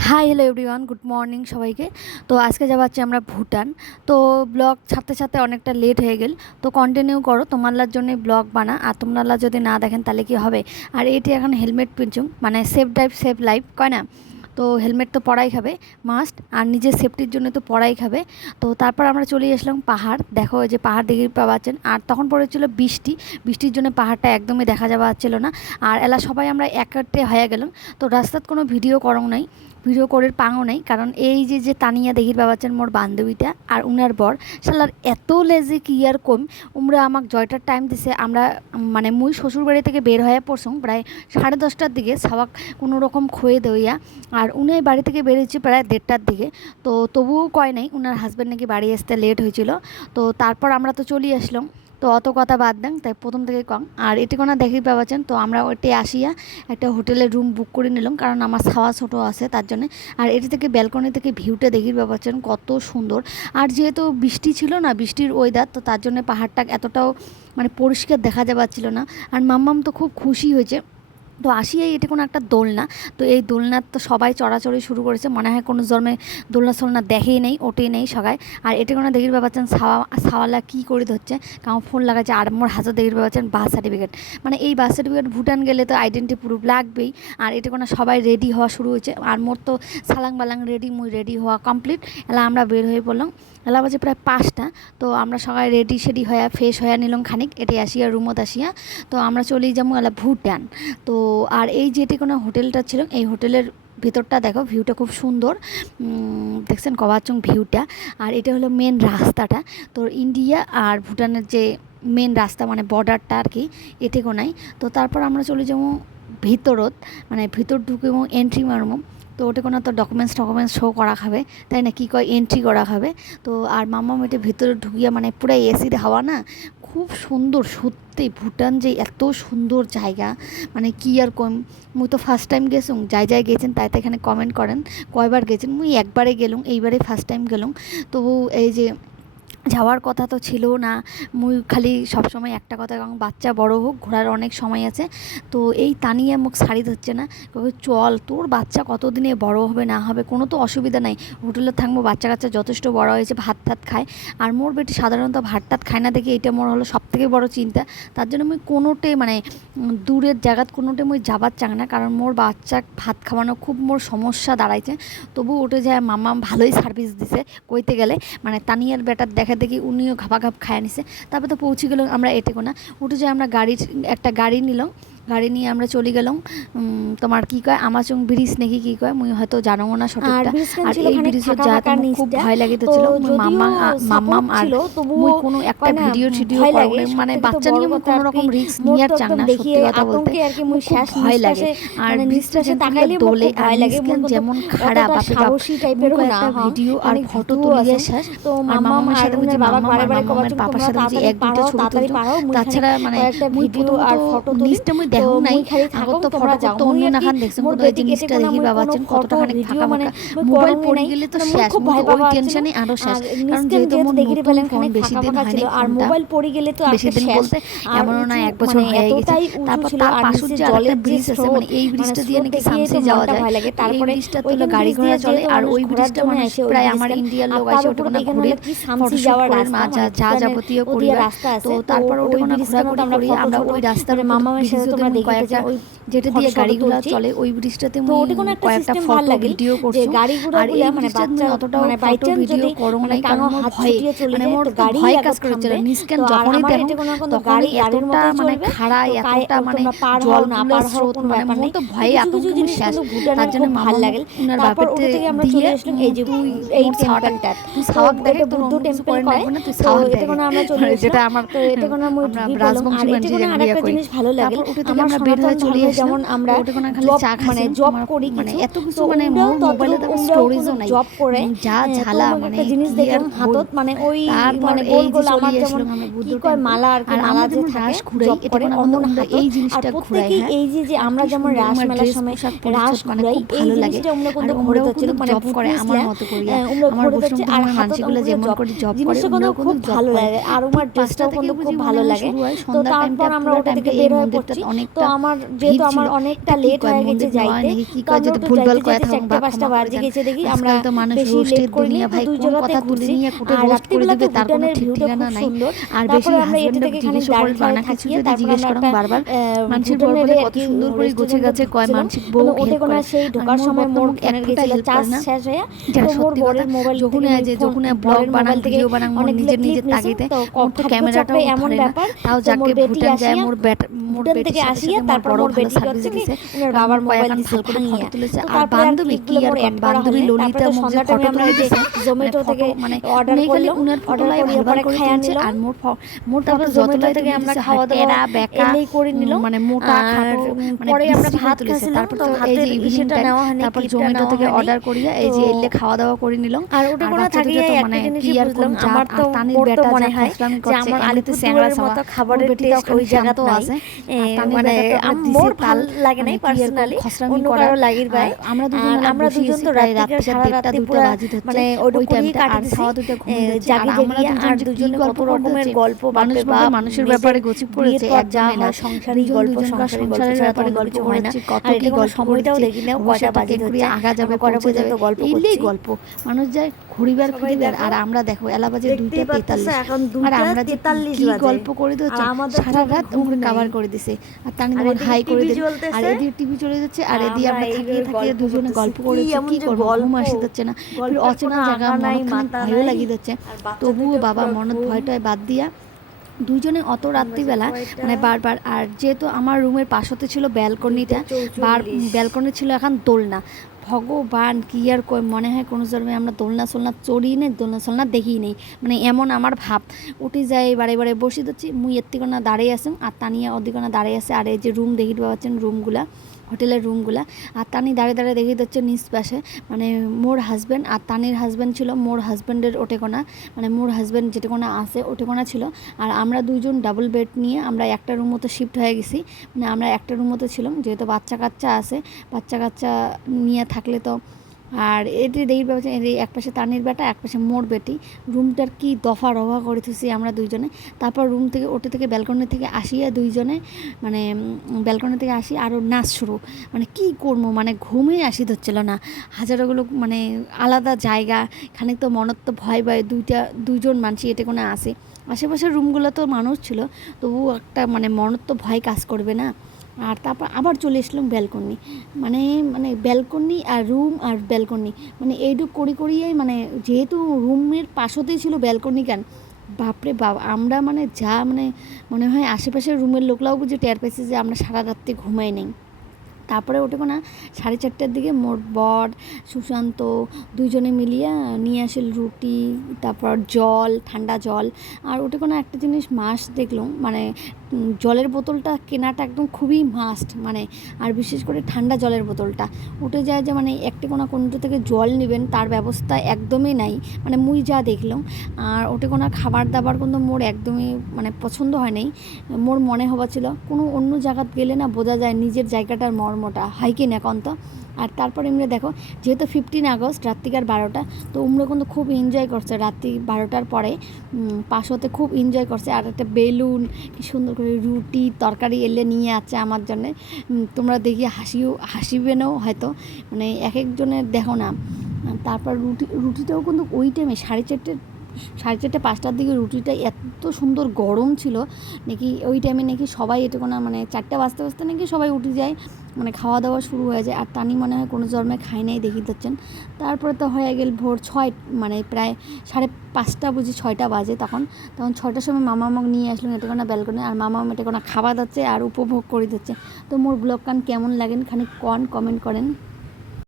Hi hello everyone, good morning সবাইকে। তো আজকে যাচ্ছি আমরা ভুটান। তো ব্লগ ছাড়তে ছাড়তে অনেকটা লেট হয়ে গেল। তো কন্টিনিউ করো, তোমার জন্যই ব্লগ বানা, আর তোমরা যদি না দেখেন তাহলে কি হবে। আর এটি এখন হেলমেট পিনছুম, মানে সেফ ড্রাইভ সেফ লাইফ কয় না। তো হেলমেট তো পরাই খাবে মাস্ট, আর নিজের সেফটির জন্য তো পরাই খাবে। তো তারপর আমরা চলে আসলাম পাহাড়, দেখো যে পাহাড় দেখে পাচ্ছেন। আর তখন পড়েছিল বৃষ্টি, বৃষ্টির জন্য পাহাড়টা একদমই দেখা যাওয়া যাচ্ছিল না। আর এলা সবাই আমরা একাটে হয়ে গেলাম। তো রাস্তার কোনো ভিডিও করং নাই, ভিডিও করে পাঙও নাই, কারণ এই যে তানিয়া দেখির পাচ্ছেন মোর বান্ধবীটা আর উনার বর শালার এত লেজি কি আর কম। উমরা আমাকে জয়টার টাইম দিছে। আমরা মানে মুই শ্বশুর বাড়ি থেকে বের হয়ে পড়ছুম প্রায় 10:30টার দিকে, সাবাক কোনো রকম খুয়ে দইয়া। আর উনি বাড়ি থেকে বেরিয়েছি প্রায় 1:30টার দিকে। তো তবুও কয় নাই উনার হাজব্যান্ড নাকি বাড়ি আসতে লেট হয়েছিল। তো তারপর আমরা তো চলে আসলাম। তো অত কথা বাদ দেন, তাই প্রথম থেকে কম। আর এটি কোনো দেখি পাচ্ছেন। তো আমরা ওইটি আসিয়া একটা হোটেলের রুম বুক করে নিলাম, কারণ আমার ছাওয়া ছোটো আছে তার জন্য। আর এটি থেকে ব্যালকনি থেকে ভিউটা দেখি পাচ্ছেন কত সুন্দর। আর যেহেতু বৃষ্টি ছিল না, বৃষ্টির ওয়েদার, তো তার জন্য পাহাড়টা এতটাও মানে পরিষ্কার দেখা যাচ্ছিল না। আর মাম্মাম তো খুব খুশি হয়েছে। তো আসিয়াই এটি কোনো একটা দোলনা। তো এই দোলনার তো সবাই চড়াচড়ি শুরু করেছে, মনে হয় কোনো জন্মে দোলনা সোলনা দেখেই নেই, ওঠেই নেই সবাই। আর এটি কোনো দেখির পাচ্ছেন সাওয়ালা কী করে ধরছে, কারণ ফোন লাগাচ্ছে। আর মোর হাতে দেখির পাচ্ছেন বার্থ সার্টিফিকেট, মানে এই বার্থ সার্টিফিকেট ভুটান গেলে তো আইডেন্টি প্রুফ লাগবেই। আর এটি কোনো সবাই রেডি হওয়া শুরু হয়েছে। আর মোর তো সালাং বালাং রেডি, মুই রেডি হওয়া কমপ্লিট। এলা আমরা বের হয়ে পড়লাম, এলা বাজে প্রায় 5টা। তো আমরা সবাই রেডি সেডি হয়ে ফ্রেশ হয়ে নিলাম খানিক, এটি আসিয়া রুমত আসিয়া। তো আমরা চলেই যাবো এলা ভুটান। তো আর এই যেটি কোনো হোটেলটা ছিল, এই হোটেলের ভিতরটা দেখো, ভিউটা খুব সুন্দর। দেখছেন কবাচং ভিউটা। আর এটা হলো মেন রাস্তাটা। তো ইন্ডিয়া আর ভুটানের যে মেন রাস্তা, মানে বর্ডারটা আর কি, এতে কোনাই। তো তারপর আমরা চলে যাবো ভিতরত, মানে ভিতর ঢুকে এন্ট্রি মারবো। তো ওটা কোনো তো ডকুমেন্টস শো করা খাবে, তাই না, কী কয় এন্ট্রি করা খাবে। তো আর মামা মেটে ভিতরে ঢুকিয়া, মানে পুরো এসির হাওয়া না, খুব সুন্দর সত্যি। ভুটান যে এত সুন্দর জায়গা, মানে কি আর কম। মুই তো ফার্স্ট টাইম গেছুম, যাই গেছেন তাই তো এখানে কমেন্ট করেন কয়বার গেছেন। মুই একবারে গেলুম, এইবারে ফার্স্ট টাইম গেলুম। তবু এই যে যাওয়ার কথা তো ছিল না। মুই খালি সবসময় একটা কথা, কারণ বাচ্চা বড় হোক, ঘোরার অনেক সময় আছে। তো এই তানিয়া মুখ শাড়ি ধরছে না, চল তোর বাচ্চা কতদিনে বড় হবে না হবে, কোনো তো অসুবিধা নাই, হোটেলে থাকবো, বাচ্চা কাচ্চা যথেষ্ট বড় হয়েছে, ভাত টাত খায়। আর মোর বেটি সাধারণত ভাত টাত খায় না দেখে এটা মোর হলো সবথেকে বড় চিন্তা। তার জন্য মুই কোনোটে মানে দূরের জায়গাত কোনোটে মুই যাবার চাং না, কারণ মোর বাচ্চা ভাত খাওয়ানো খুব মোর সমস্যা দাঁড়াইছে। তবু ওটে যায় মামা ভালোই সার্ভিস দিছে কইতে গেলে, মানে তানিয়ার বেটার দেখা দেখি উনিও ঘাপাঘাপ খায় নিছে। তারপর তো পৌঁছে গেলাম আমরা এটেকোনা। উঠে যাই আমরা একটা গাড়ি নিলাম, গাড়ি নিয়ে আমরা চলে গেলাম তোমার কী কয় আমাচং ব্রিজ নাকি কী কয়, মুই হয়তো জানো না সঠিকটা। আর এই ব্রিজের যাতে খুব ভয় লাগিতেছিল। মাম্মাম আর মুই কোনো একটা ভিডিও করো, মানে বাচ্চা নিয়ে মুই কোনো রকম রিস্ক নিয়ে আর চাং না, সত্যি কথা বলতে খুব ভয় লাগে। আর ব্রিজটা যেন দোলে, আর নিস্কেন যেমন খারাপ আপনি একটা ভিডিও আর ফটো তুলিয়ে শেষ। আর মামার সাথে বুঝি মামার পাপার সাথে বুঝি এক দুটো ছবি তুলতো, তাছাড়া মানে মুই প্রথমত নিচটা মুই দেখো নাই, আগত তো ফটো করতে অন্য না খান দেখছেন, কিন্তু এই জিনিসটা দেখি বাবাচ্ছেন কতটা খানিক ফাঁকা ফাঁকা। মোবাইল পড়ে গেলে তো শেষ, ওই টেনশনে আরো শেষ। কারণ যেহেতু মোর নতুন ফোন, বেশি দিন হয়নি ফোনটা, বেশি দিন বলতে এমনও না 1 বছর হয়ে গেছে। তারপর তার পাশে যে আরেকটা ব্রিজ আছে, মানে এই ব্রিজটা দিয়ে নাকি সামসে যাওয়া যায়। এই ব্রিজটা তো গাড়ি ঘোড়া চলে, আর ওই ব্রিজটা মানে প্রায় আমার ইন্ডিয়ার লোক আছে ওটা কোনো ঘুরে ফটোশুট করে, যা যাবতীয় করি। তো তারপর ওটা কোনো ঘোরাঘুরি করি আমরা ওই রাস্তার মামামের সাথে তোমরা কয়েকটা যেটা দিয়ে গাড়িগুলো চলে, ওই ব্রিজটাতে কয়েকটা ফটো ভিডিও করছি। আর এই ব্রিজটা তুমি অতটাও ফটো ভিডিও করো নাই, কারণ আমার ভয়, মানে মোর ভয় কাজ করেছিল। নিস্কেন যখনই দেখো তখনই এতটা মানে খাড়া, এতটা মানে জলগুলো স্রোত, মানে মোর তো ভয়ে আতঙ্কে শেষ। তার জন্য মামা উনার বাপের দিয়ে তুই এই ছাওয়াটা, তুই ছাওয়াক দেখে তোর অন্য কিছু করে লাগবে না, তুই ছাওয়াক দেখে, যেটা আমার রাজবংশী মানুষ বিয়ে করি। তারপর ওটা থেকে আমরা বের হয়ে চলে আসলাম। যেমন আমরা ওটা কোনো খালি চা খাচ্ছি, জব করি, মানে এত কিছু, মানে মোর মোবাইলে তো স্টোরেজও নাই, জব করে যা ঝালা, মানে জিনিস দেখে হাতত, মানে ওই মানে গোল গোল আমার যেমন কি কয় মালা, আর কি মালা যে থাকে ঘুরাই, এটা কোনো আমরা এই জিনিসটা ঘুরাই। এই যে আমরা যেমন রাস মেলার সময় রাস ঘুরাই, এই জিনিসটা আমরা কিন্তু ঘুরে যাচ্ছিল, মানে জব করে আমার মতো করি, আমরা ঘুরে যাচ্ছি। আর মানসিকগুলো যেমন করে জব করে, জিনিসটা খুব ভালো লাগে। আর আমার ড্রেসটাও কিন্তু খুব ভালো লাগে। তো তারপর আমরা ওটা থেকে বের হয়ে পড়ছি। তো আমার যেহেতু আমার অনেকটা লেট হয়ে গেছে যাইতে, তো আমরা একটু যাইতে যাইতে 4-5টা বাজে গেছে দেখি আমরা বেশি লেট করিনি, তো দুই জায়গাতে ঘুরছি। আর রাত্রিবেলা তো ভুটানের ভিউটা খুব সুন্দর। তারপরে আমরা এটা থেকে এখানে দাঁড়িয়ে থাকিয়ে তারপর আমরা একটা ভুটানের আর কি সুন্দর করে গোছে গাছে কয় মানসিক বউ ওটে কোনা সেই ঢোকার সময় মোর ফোনের গেছিল চার্জ শেষ হয়ে, তো মোর বরের মোবাইল যখন ব্লগ বানান ভিডিও বানান মোর নিজের তাগিতে তো ক্যামেরাটা এমন ব্যাপার, তাও যাকে ভুটান যায় মোর বেটি থেকে আসিয়া তারপর মোর বেটি হচ্ছে কি ওনার বাবার মোবাইল দিছিল করে ফটো তুলেছে। আর বান্ধবী কি আর বান্ধবী ললিতা মুখে ফটো তুলে দিয়েছে জোমেটো থেকে মানে অর্ডার করলাম, অর্ডার করে পরে খায়া নিল। আর মোর তারপর জোমেটো থেকে আমরা খাওয়া দাওয়া এলেই করে নিল মানে মোটা খাটো, পরে আমরা ভাত খাইছিলাম। তারপর তো এই যে ইভিনিংটা নেওয়া হয়নি, তারপর জোমেটো থেকে অর্ডার করিয়া এই যে এলে খাওয়া দাওয়া করে নিলাম। আর ওটা কোনো থাকে মানে কি আর বুঝলাম, আমার তো তানির বেটা মনে হয় যে আমার আলিতে স্যাংরার মতো খাবারের টেস্ট ওই জায়গাতেও আছে, মানে মোর ভাল লাগে নাই পার্সোনালি, অন্য কারো লাগির ভাই। আমরা দুজন তো রাতে সারা রাত পুরো মানে ওই টাইমটা আর খাওয়া দুটো ঘুমিয়ে জাগি জাগিয়া আর দুজন কত রকমের গল্প মানুষের ব্যাপারে গসিপ করেছে, একদমই না সংসারী গল্প, সংসারের ব্যাপারে গল্প করেছি, কত কি গল্প সময়টাও দেখি না কয়টা বাজে ধরে আগা যাবে পৌঁছে যাবে গল্প করছি। গল্প মানুষ যায় ঘুরিবার ফিরিবার, আর আমরা দেখো এলা বাজে 2:43 এখন, আর আমরা যে কি গল্প করে দিচ্ছে সারা রাত ওকে কভার করে দিছে। আর তানি তোমার হাই করে দিছে, আর এদিকে টিভি চলে যাচ্ছে, আর এদিকে আমরা থাকিয়ে দুজনে গল্প করেছি। কি করব, ঘুম আসি যাচ্ছে না, অচেনা জায়গা মনত ভয় লাগি যাচ্ছে। তবুও বাবা মনত ভয়টায় বাদ দিয়া দুইজনে অত রাত্রিবেলা মানে বারবার। আর যেহেতু আমার রুমের পাশতে ছিল ব্যালকনিটা, ব্যালকনি ছিল এখন দোলনা। ভগবান কি আর কই, মনে হয় কোনো জন্মে আমরা দোলনা সোলনা চড়িয়ে নেই, দোলনা সোলনা দেখি নেই, মানে এমন আমার ভাব। উঠে যাই বারে বারে বসে দিচ্ছি, মুই এত্তিকোনা দাঁড়িয়ে আছেন আর তানিয়া ওদিকোনা দাঁড়িয়ে আছে। আর এই যে রুম দেখিতে পাচ্ছেন রুমগুলা, হোটেলের রুমগুলা। আর তানি দাঁড়িয়ে দাঁড়িয়ে দেখে দিচ্ছে নিচ পাশে মানে মোর হাজব্যান্ড আর তানির হাজব্যান্ড ছিল, মোর হাজব্যান্ডের ওটেকোনা মানে মোর হাজব্যান্ড যেটেকোনা আছে ওটেকোনা ছিল। আর আমরা দুইজন ডাবল বেড নিয়ে আমরা একটা রুম মতো শিফট হয়ে গেছি, মানে আমরা একটা রুম মতো ছিলাম, যেহেতু বাচ্চা কাচ্চা আছে, বাচ্চা কাচ্চা নিয়ে থাকলে তো। আর এটি দেখি পাচ্ছেন এই এক পাশে তানির বেটা, এক পাশে মোর বেটি। রুমটার কি দফা রফা করে থুছি আমরা দুইজনে। তারপর রুম থেকে ওটে থেকে ব্যালকনি থেকে আসিয়া দুইজনে মানে ব্যালকনি থেকে আসি আরও নাচ শুরু, মানে কি করবো মানে ঘুমে আসি ধরছিল না। হাজারোগুলো মানে আলাদা জায়গা, খানিক তো মনত তো ভয় ভয় দুইজন মানুষ এটা কোনো আসে। আশেপাশের রুমগুলো তো মানুষ ছিল, তবু একটা মানে মনত তো ভয় কাজ করবে না। আর তারপর আবার চলে আসলাম ব্যালকনি, মানে মানে ব্যালকনি আর রুম আর ব্যালকনি মানে এইটুকু করিয়াই মানে যেহেতু রুমের পাশতেই ছিল ব্যালকনি। কেন বাপরে বাপ, আমরা মানে যা মানে মনে হয় আশেপাশের রুমের লোকরাও বুঝে টের পেয়েছে যে আমরা সারা রাত্রি ঘুমাই নেই। তারপরে ওঠে না 4:30টার দিকে মোর বর সুশান্ত দুজনে মিলিয়া নিয়ে আসেল রুটি, তারপর জল, ঠান্ডা জল। আর ওটা কোনো একটা জিনিস মাস্ট দেখলাম, মানে জলের বোতলটা কেনাটা একদম খুবই মাস্ট, মানে আর বিশেষ করে ঠান্ডা জলের বোতলটা উঠে যায় যে মানে একটা কোনটা থেকে জল নেবেন তার ব্যবস্থা একদমই নাই, মানে মুই যা দেখলাম। আর ওটা কোনো খাবার দাবার কিন্তু মোর একদমই মানে পছন্দ হয় নাই। মোর মনে হওয়া ছিল কোনো অন্য জায়গাত গেলে না বোঝা যায় নিজের জায়গাটার মর্মটা হয় কি না কন্ত। আর তারপর এমনি দেখো যেহেতু 15 আগস্ট রাত্রিকার 12টা, তো উমরা কিন্তু খুব এনজয় করছে রাত্রি 12টার পরে পাশতে খুব এনজয় করছে। আর একটা বেলুন কি সুন্দর করে রুটি তরকারি এলে নিয়ে আছে আমার জন্যে, তোমরা দেখি হাসিবে নাও হয়তো, মানে এক একজনের দেখো না। তারপর রুটিটাও কিন্তু ওই টাইমে 4:30-5টার দিকে রুটিটা এত সুন্দর গরম ছিল নাকি ওই টাইমে নাকি সবাই এটা কোনো মানে 4টা বাজতে নাকি সবাই উঠে যায়, মানে খাওয়া দাওয়া শুরু হয়ে যায়। আর তানি মনে হয় কোনো জন্মে খায় নাই দেখি দিচ্ছেন। তারপরে তো হয়ে গেল ভোর 6, মানে প্রায় 5:30 বুঝি 6টা বাজে। তখন 6টার সময় মামা আমাকে নিয়ে আসলেন এটা কোনো ব্যালকনি, আর মামা এটা কোনো খাওয়া যাচ্ছে আর উপভোগ করে দিচ্ছে। তো মোর ব্লগ কান কেমন লাগেন খানিক কমেন্ট করেন।